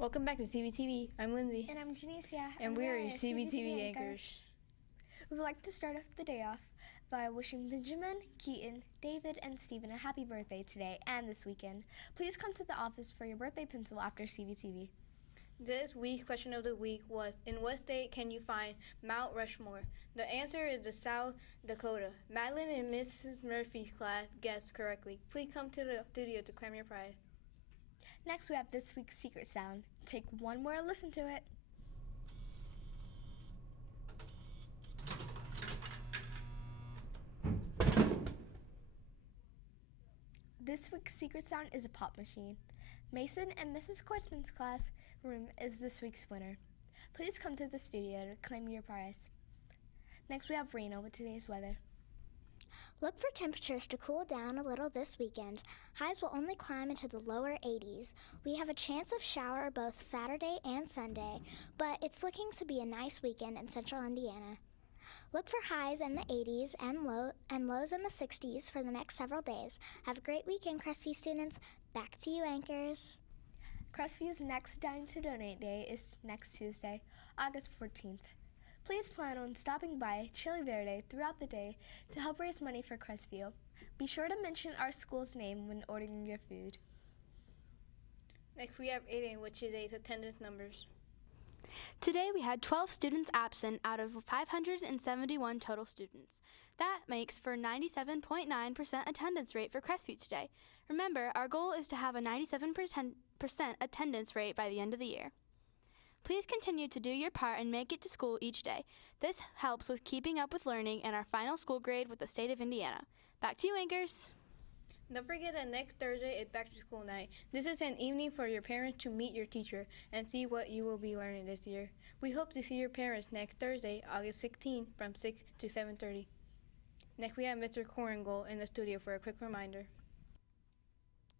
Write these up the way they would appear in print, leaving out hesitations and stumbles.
Welcome back to CVTV. I'm Lindsay. And I'm Janicia. And we are your CVTV anchors. We would like to start off the day off by wishing Benjamin, Keaton, David, and Stephen a happy birthday today and this weekend. Please come to the office for your birthday pencil after CVTV. This week's question of the week was, in what state can you find Mount Rushmore? The answer is the South Dakota. Madeline and Mrs. Murphy's class guessed correctly. Please come to the studio to claim your prize. Next, we have this week's secret sound. Take one more listen to it. This week's secret sound is a pop machine. Mason and Mrs. Korsman's class room is this week's winner. Please come to the studio to claim your prize. Next, we have Reno with today's weather. Look for temperatures to cool down a little this weekend. Highs will only climb into the lower 80s. We have a chance of shower both Saturday and Sunday, but it's looking to be a nice weekend in central Indiana. Look for highs in the 80s and lows in the 60s for the next several days. Have a great weekend, Crestview students. Back to you, anchors. Crestview's next Dine to Donate Day is next Tuesday, August 14th. Please plan on stopping by Chili Verde throughout the day to help raise money for Crestview. Be sure to mention our school's name when ordering your food. Next, we have Aiden, which is today's attendance numbers. Today we had 12 students absent out of 571 total students. That makes for 97.9% attendance rate for Crestview today. Remember, our goal is to have a 97% attendance rate by the end of the year. Please continue to do your part and make it to school each day. This helps with keeping up with learning and our final school grade with the state of Indiana. Back to you, anchors. Don't forget that next Thursday is back to school night. This is an evening for your parents to meet your teacher and see what you will be learning this year. We hope to see your parents next Thursday, August 16th from 6 to 7:30. Next, we have Mr. Korngold in the studio for a quick reminder.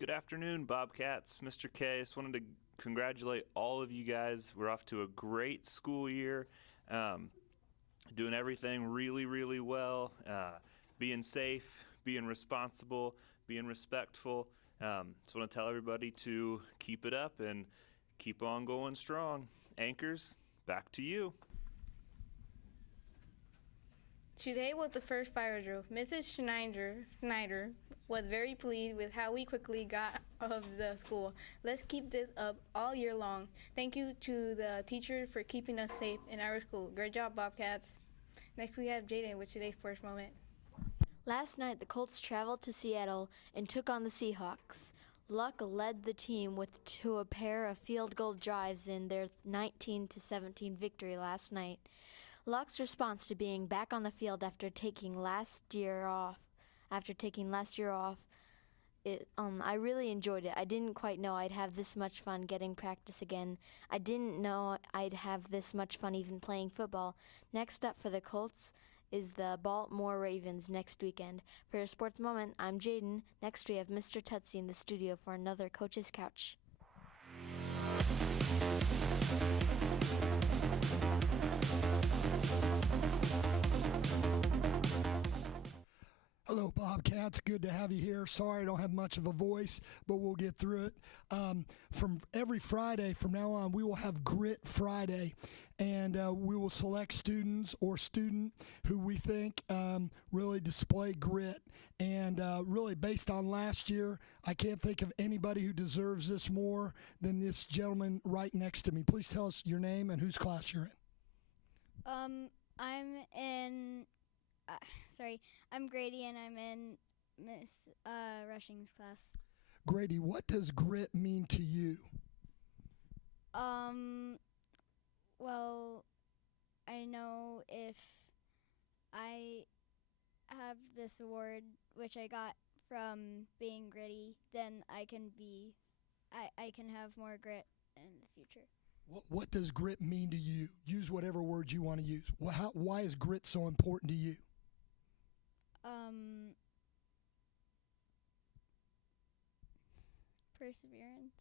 Good afternoon, Bobcats. Mr. K, just wanted to congratulate all of you guys. We're off to a great school year, doing everything really, really well, being safe, being responsible, being respectful. Just want to tell everybody to keep it up and keep on going strong. Anchors, back to you. Today was the first fire drill. Mrs. Schneider was very pleased with how we quickly got of the school. Let's keep this up all year long. Thank you to the teachers for keeping us safe in our school. Great job, Bobcats. Next, we have Jaden with today's first moment. Last night, the Colts traveled to Seattle and took on the Seahawks. Luck led the team to a pair of field goal drives in their 19-17 victory last night. Luck's response to being back on the field after taking last year off, I really enjoyed it. I didn't quite know I'd have this much fun getting practice again. I didn't know I'd have this much fun even playing football. Next up for the Colts is the Baltimore Ravens next weekend. For your sports moment, I'm Jaden. Next we have Mr. Tutsi in the studio for another Coach's Couch. Hello, Bobcats. Good to have you here. Sorry I don't have much of a voice, but we'll get through it. From every Friday from now on, we will have Grit Friday, and we will select students or student who we think really display grit. And really, based on last year, I can't think of anybody who deserves this more than this gentleman right next to me. Please tell us your name and whose class you're in. I'm Grady, and I'm in Miss Rushing's class. Grady, what does grit mean to you? Well, I know if I have this award, which I got from being gritty, then I can have more grit in the future. What does grit mean to you? Use whatever word you want to use. Why is grit so important to you? Perseverance.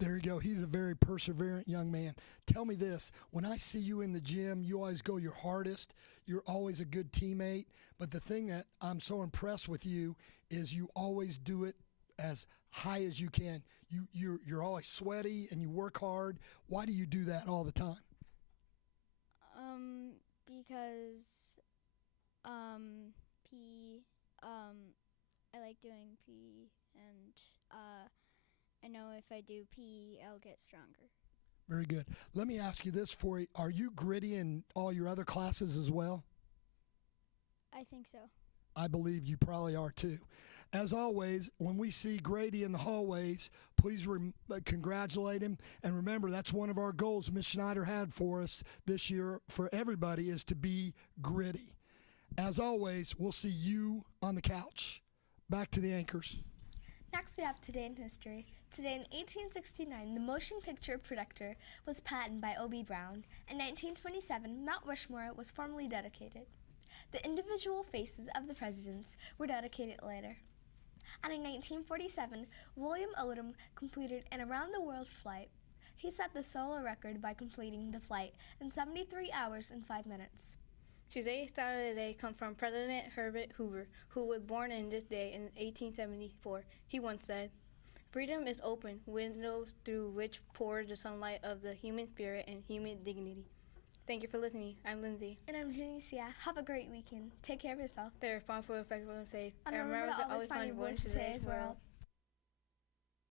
There you go. He's a very perseverant young man. Tell me this. When I see you in the gym, you always go your hardest. You're always a good teammate. But the thing that I'm so impressed with you is you always do it as high as you can. You're always sweaty and you work hard. Why do you do that all the time? Because PE, I like doing PE, and I know if I do PE, I'll get stronger. Very good. Let me ask you this for you. Are you gritty in all your other classes as well? I think so. I believe you probably are too. As always, when we see Grady in the hallways, please congratulate him. And remember, that's one of our goals Ms. Schneider had for us this year for everybody is to be gritty. As always, we'll see you on the couch. Back to the anchors. Next, we have Today in History. Today in 1869, the motion picture projector was patented by O.B. Brown. In 1927, Mount Rushmore was formally dedicated. The individual faces of the presidents were dedicated later. And in 1947, William Odom completed an around-the-world flight. He set the solo record by completing the flight in 73 hours and 5 minutes. Today's star of the day comes from President Herbert Hoover, who was born in this day in 1874. He once said, "Freedom is open, windows through which pours the sunlight of the human spirit and human dignity." Thank you for listening. I'm Lindsay. And I'm Janicia. Have a great weekend. Take care of yourself. Stay responsible, effective, and safe. And remember to always find your voice in today's world.